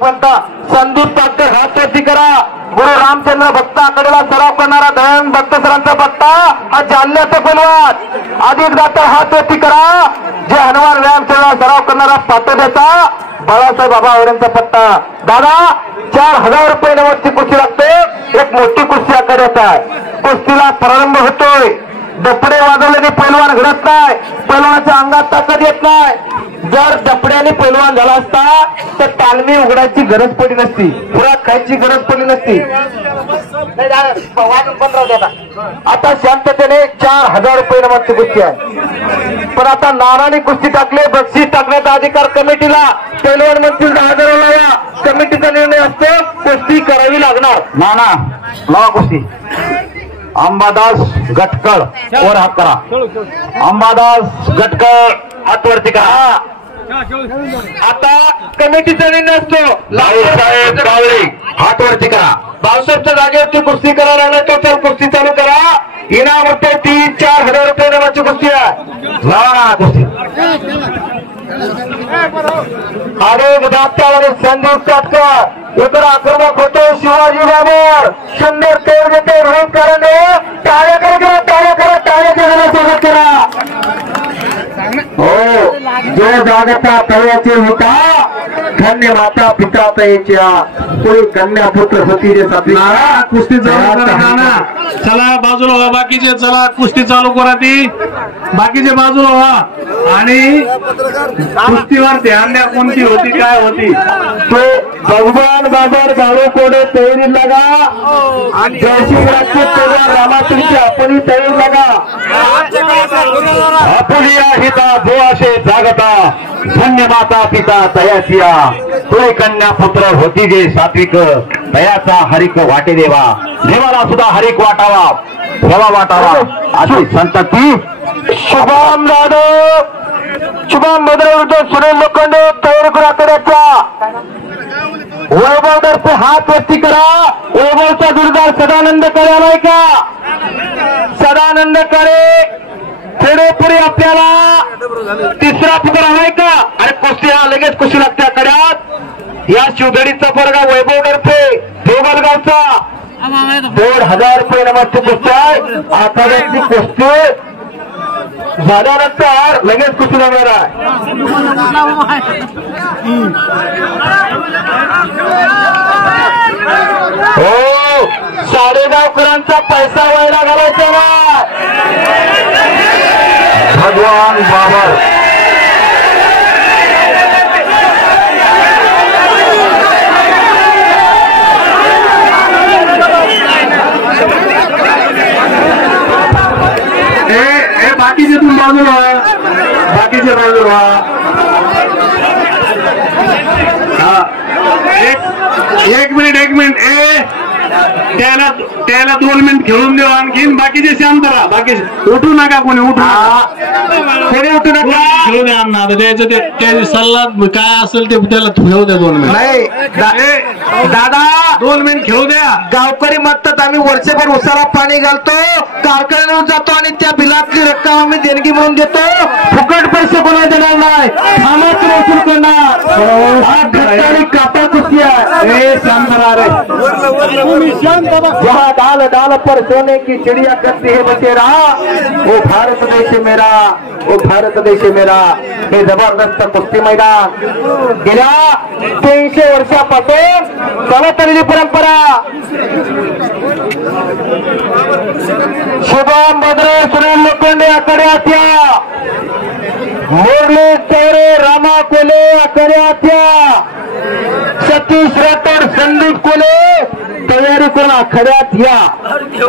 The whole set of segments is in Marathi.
पंता संदीप पाटकर हात वरती करा। गुरु रामचंद्र भक्त आकडेला सराव करणारा दयानंद भक्त सरांचा पट्टा हा जालन्याचा पैलवान अधिक दाता हात वरती करा। जे हनुमान व्यायाम सेवा सराव करणारा पाटोद्याचा बाळासाहेब बाबा आवड्यांचा पट्टा। दादा 4000 रुपये नमस्ती कुस्ती लागते। एक मोठी कुस्ती आकड्यात आहे। कुस्तीला प्रारंभ होतोय। डपडे वाजवल्याने पैलवान घडत नाही। पैलवानाच्या अंगात ताकद येत नाही। जर डपड्याने पैलवान झाला असता तर तालमी उघडायची गरज पडली नसती। पुरा खायची गरज पडली नसती। आता शांततेने 4000 रुपये नमस्ती कुस्ती आहे। पण आता नानाने कुस्ती टाकले। बक्षीस टाकण्याचा अधिकार कमिटीला। पैलवान म्हणतील 10,000 लावा। कमिटीचा निर्णय असतो कुस्ती करावी लागणार। नाना लावा कुस्ती। अंबादास गटकळ वर हात करा। अंबादास गटकळ हात वरती करा। आता कमिटीचा निर्णय असतो भाऊसाहेब गावळे हात वरती करा। भाऊसाहेबच्या जागेवरती कुस्ती करायला लागला तो चल कुस्ती चालू करा। इनाम रुपये 3-4 रुपये नावाची कुस्ती आहे। लावा कुस्ती। अरे दात्यावर संदीप काटकर इकडे आक्रमक होतो शिवाजी बाबर। सुंदर तेर देते रोहित कराने। टाळ्या करा टाळ्या करा टाळ्या स्वागत करा। हो जो जागता तळ्याचे होता धन्य माता पिता तयाच्या कोणी कन्या पुत्र होती जे साथी कुस्ती चालू करा ना। चला बाजूला व्हा बाकीचे। चला कुस्ती चालू करा ती बाकीचे बाजूला व्हा आणि कुस्तीवर ध्यान द्या कोणती होती काय होती। तो भगवान बाजार गाडो कोडे तयारी लगा आणि जयशिंगराजचे पैलवान रामाचंद्रची आपली तयारी लगा। आपली हिता जो असे जागता धन्य माता पिता तयाचिया तोय कन्या पुत्र होती जे सात्विक तयाचा हरिक वाटे देवा। देवाला सुद्धा हरिक वाटावा देवा वाटावा अशी संतती। शुभम जाधव शुभम भद्रविरुद्ध सुनील लोखंडे तयारी करा करायचा। वैभव दर्पे हात वरती करा। वैभवचा दुर्गार सदानंद करे आलाय का? सदानंद करे खेडेपुरी आपल्याला तिसरा पुकार आलाय का? अरे कुस्ती हा लगेच कुस्ती लागते आकड्यात। या शिवधडीचा पोरगा वैभव दर्पे देवगलगावचा 1,500 रुपये नमस्ते कुस्ती आहे। आखाड्याची कुस्ती झाल्यानंतर लगेच कुस्ती लागणार आहे। हो साडेगावकरांचा पैसा व्हायला घालायचा ना भगवान बाबर। बाकीचे तुम्ही बाजूला बाकीचे बाजूला हा एक मिनिट त्याला 2 मिनिट खेळून देऊ आणखीन। बाकीचे शांत राहा। बाकीचे उठू नका कोणी उठू नका खेळू द्या अण्णा। त्याचं ते सल्ला काय असेल ते त्याला खेळू द्या 2 मिनिट। नाही दादा 2 मिनिट खेळू द्या। गावकरी म्हणतात आम्ही वर्षभर उसाला पाणी घालतो कारखान्यावर जातो आणि त्या बिलातली रक्कम आम्ही देणगी म्हणून देतो। फुकट पैसे कोणा देणार नाही। थांबत वसूल करणार। कापा कुस्ती आहे। शांत रहा रे। जहाँ डाल डाल पर सोने की चिड़िया करती है बसेरा वो भारत देश मेरा वो भारत देश मेरा। हे जबरदस्त कुस्ती मैदान गेल्या 300 वर्षापासून चालत आलेली परंपरा। शुभम भद्रे सुनील लोखंडे आकडे आत्या मुरली चौरे रामा कोले आकडे आत्या सतीश राठोड संदीप कोले तयारी करून आखाड्यात या।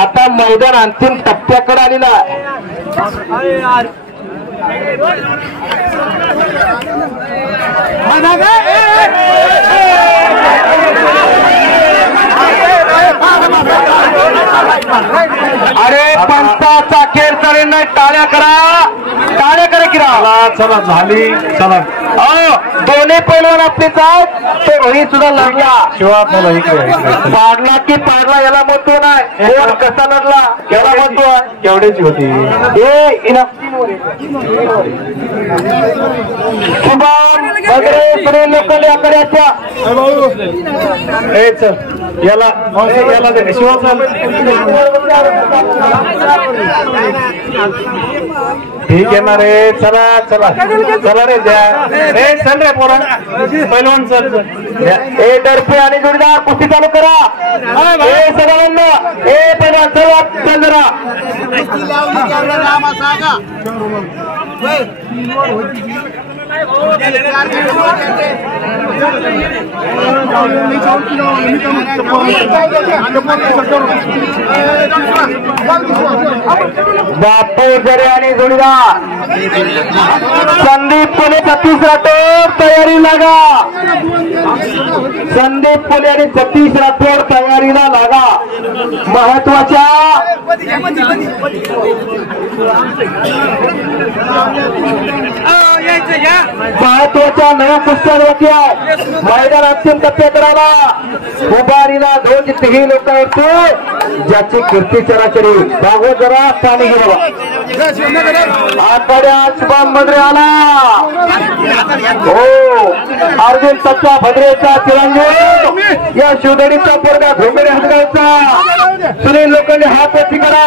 आता मैदान अंतिम टप्प्याकडे आलेला आहे। अरे पंचाचा खेळ चालेल नाही। टाळ्या करा टाळ्या करा किरा चला झाली चला दोन्ही पैलवान आपलेच आहेत ते रोहित सुद्धा लढला शिवा मला इकडे पाडला की पाडला याला महत्व नाही कोण कसा लढला याला महत्व आहे केवढ्याची होती शुभम वगैरे सगळे लोक आकड्याच्या याला दे शिवा ठीक आहे ना रे चला चला चला रे द्या रे चल रे पोरा पहिलवान चल ए टर्फे आणि जोडीदार कुस्ती चालू करा ए सगळ्यांना ए पहिला सर्वात चल जरा बापू जरे आणि जोडीदार संदीप पुणे 36 राठोड तयारी लागा संदीप पुणे आणि 36 राठोड तयारीला लागा महत्वाच्या नव्या कुस्त्यावरती मैदान अंतिम टप्प्यात राहिला उभारीला 2 ते 3 लोक आहेत ज्याची कीर्ती चराचरी बागो जरा पाणी घेऊन आखाड्यात शुभम भद्रे आला हो अर्जुन सच्चा भद्रेचा तिरंगी या शिवधडीचा पोरगा घोंगडे हसगावचा सुनील लोकांनी हात वरती करा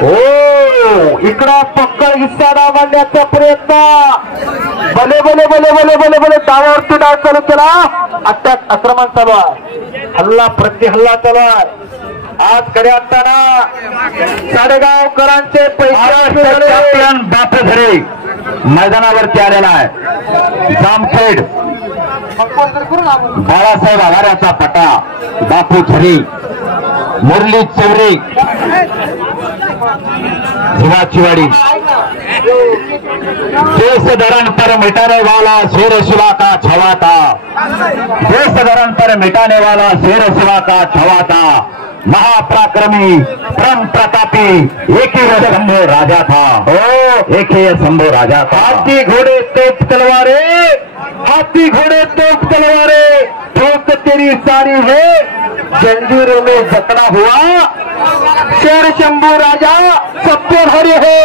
हो इकडा पक्का हिस्सा डावण्याचा प्रयत्न भले भले भले भले भले भले डावावरती डाव चालू केला अटॅक आक्रमण चालू आहे हल्ला प्रति हल्ला चालू आहे आज खरे असताना साडेगावकरांचे पैसे बापू झरे मैदानावरती आलेला आहे जामखेड बाळासाहेब आघाड्याचा पटा बापू झरे मुरली चौरे झिवाचीवाड़ी देश धरण पर मिटाने वाला शेर शिवा का छवा था देश धरण पर मिटाने वाला शेर शिवा का छवा था महापराक्रमी परम प्रतापी एक ही शंभो राजा था ओ एक ही शंभो राजा था हाथी घोड़े तोप तलवारे हाथी घोड़े तोप तलवारे ठोक तेरी सारी है जंजीरों में जकड़ा हुआ शेर शंभू राजा सत्योहरी है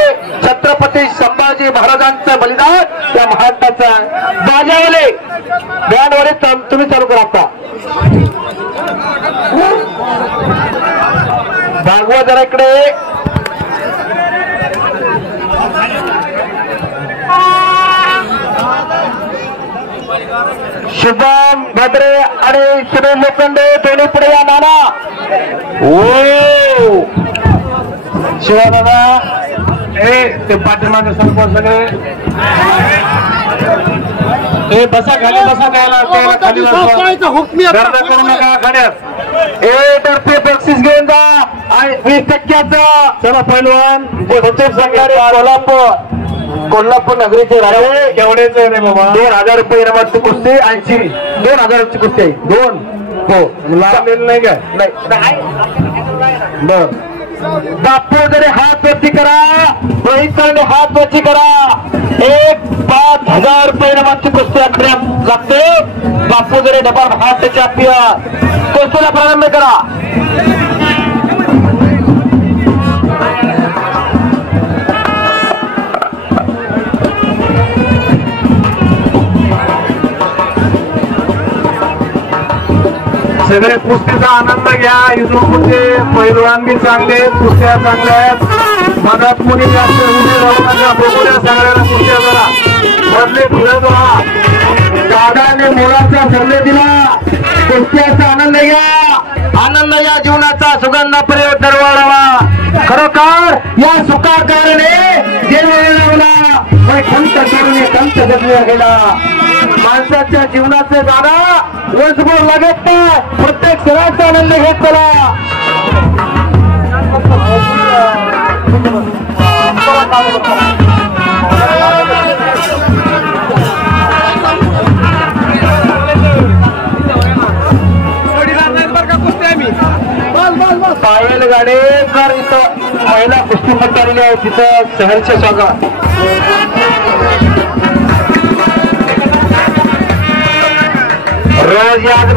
छत्रपती संभाजी महाराजांचं बलिदान या महाराष्ट्राचं बाजावाले बँडवाले तुम्ही चालू करा आता भागवा जरा इकडे शुभम भद्रे आणि सुनील लोखंडे दोन्ही पुढे या नाना ओ शिवा दादा ते पाठीमागे सरपंच सगळे बसा खाली बसा खाली गर्द करू नका खाड्यात टर्फे बक्षीस घेऊन जा आणि 20% चला पैलवान संघाने कोल्हापूर नगरीचे राजे केवढेच आहे रे बाबा 2000 रुपये इनामाची कुस्ती 80 2000 ची कुस्ती आहे 2 हो लागलेलं नाही का बर बापू जरी हात वरती करा रोहितने हात वरती करा 5000 रुपये इनामाची कुस्ती आपल्याला लागते बापू जरी डबल हात चॅम्पियन कुस्तीला प्रारंभ करा सगळे कुस्तीचा आनंद घ्या इथून पैलवान बी चांगले कुस्त्या चांगल्या आहेत मनात मुली जास्त उभे राहू नका बघूया सगळ्यांना कुस्त्या जरा बदले फिरत राहा दादाने मोलाचा सल्ले दिला कुस्त्याचा आनंद घ्या आनंद या जीवनाचा सुगंध प्रयोग दरवाढावा खरोखर या सुखाकारणे देवाला लावला खंत करून खंत जगल्या गेला माणसाच्या जीवनाचे दादा वर्षभर लागत नाही प्रत्येक सणाचा आनंद घेत चला पायल गाडेकर इथं महिला कुस्तीपटू आलेली आहे, तिथं शहरच्या स्वागत. रोज याच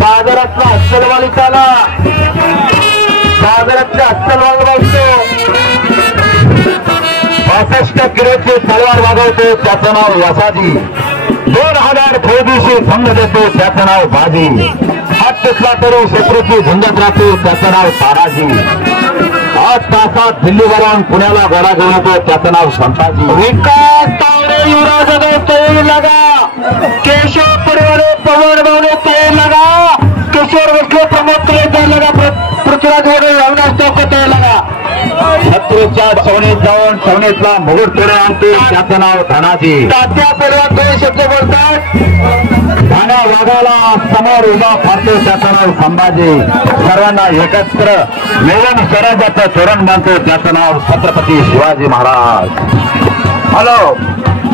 बाजारातला अस्सलवाली चाला, बाजारातल्या अस्सलवाली बघतो. 65 किलोची तलवार वागवतो, त्याचं नाव यासाजी. 2000 फौजीशी भंग देतो, त्याचं नाव बाजी. हात टेकला तरी शत्रूची झुंजत राहतो, त्याचं नाव ताराजी. 8 तासात दिल्लीवरून पुण्याला गोळा घेऊन येतो, त्याचं नाव संताजी. विकास तावडे युवराज तोड लगा, केशव परिवारे पवन भावने तोड लगा, किशोर बसले प्रमोद तोड लगा, पृथ्वीराज वडे अविनाश चौक तोड लगा. शत्रूच्या छवणीत जाऊन छवणीतला मुकुट पुढे आणते, त्याचं नाव धनाजी. तात्या परिवार 2 शब्द बोलतात, ठाण्या वाघाला समोर उभा फाडतो, त्याचं नाव संभाजी. सर्वांना एकत्र मिळून स्वराज्याचं तोरण बांधतो, त्याचं नाव छत्रपती शिवाजी महाराज. हॅलो.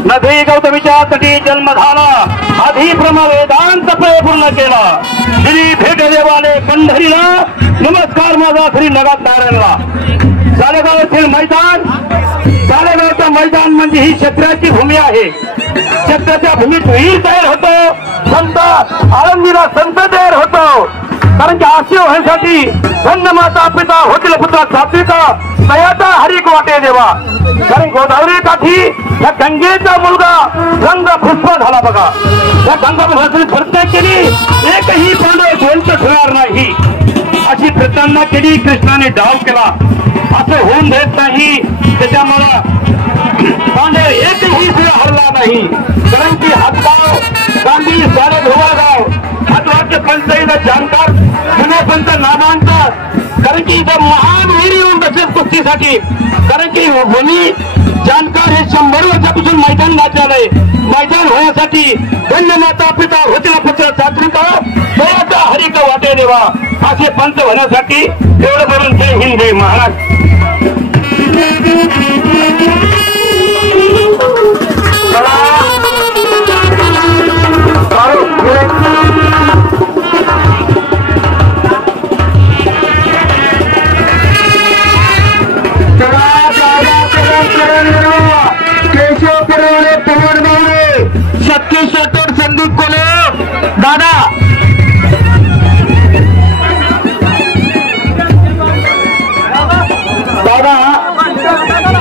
नदी गौतमीच्या तटी जन्म झाला, अधिभ्रम वेदांत पूर्ण केला. श्री भेट देवाने पंढरीला, नमस्कार माझा श्री नगात नारायणला. सालेगाव येथील मैदान, सालेगावचं मैदान म्हणजे ही क्षेत्राची भूमी आहे. क्षेत्राच्या भूमीत वीर तयार होतो, संत आळंदीला संत तयार होतो. कारण की आशी होण्यासाठी धन्य माता पिता होतील पुत्र सात्विक तयाचा हरिक वाटे देवा. कारण गोदावरी काठी या गंगेचा मुलगा रंग पुष्प झाला बघा. या गंगाभूषण प्रत्येक केली, एकही पांडव गोलच ठेवणार नाही अशी प्रतांना केली. कृष्णाने डाव केला, असं होऊन देत नाही. त्याच्यामुळं पांडव एकही शिळ हरला नाही. कारण की हातगाव गांधी सारे धुवागाव हातवाचे पंचायत जाणकार जुने पंच नामांतर. कारण की इथं महान वीर येऊन बसत कुस्तीसाठी. कारण की भूमी जाणकार हे 100 वर्षापासून मैदान गाजलेलं आहे. मैदान होण्यासाठी धन्य माता पिता होतील पुत्र सात्विक तयाचा हरिक वाटे देवा असे पंच होण्यासाठी एवढं बोलून जय हिंद जय महाराज. केशव परिवारे पवन भावने, सतीश शेट्टर, संदीप कोले. दादा दादा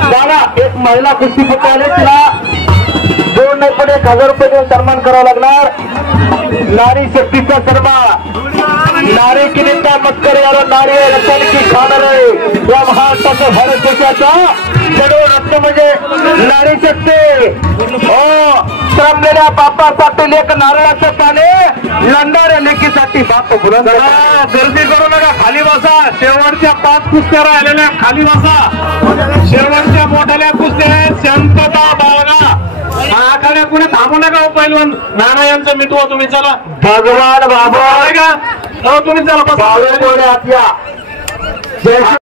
दादा एक महिला कुस्तीपटू आले, तिला 2 नाही पण 1000 रुपये देऊन सन्मान करावा लागणार. नारी शक्तीचा सन्मान. नारी की नेता मत करे यार, नारी रत्न की खान रहे. या महाराष्ट्राचं भारत देशाचा जडो रत्न म्हणजे नारी शक्ती. हो, श्रमलेल्या बापासाठी लेख नारळाचं पाने, लढणाऱ्या लेखीसाठी बाप फुलं. गर्दी करू नका, खाली बसा. शेवटच्या 5 कुस्त्या राहिलेल्या, खाली बसा. शेवटच्या मोठ्या कुस्त्या आहेत, शांतता बाळगा. आखाड्या कुणी थांबू नका. पहिलवान नाना यांचं मित्र तुम्ही चला. भगवान बाबा का हो, तुम्ही चला. जय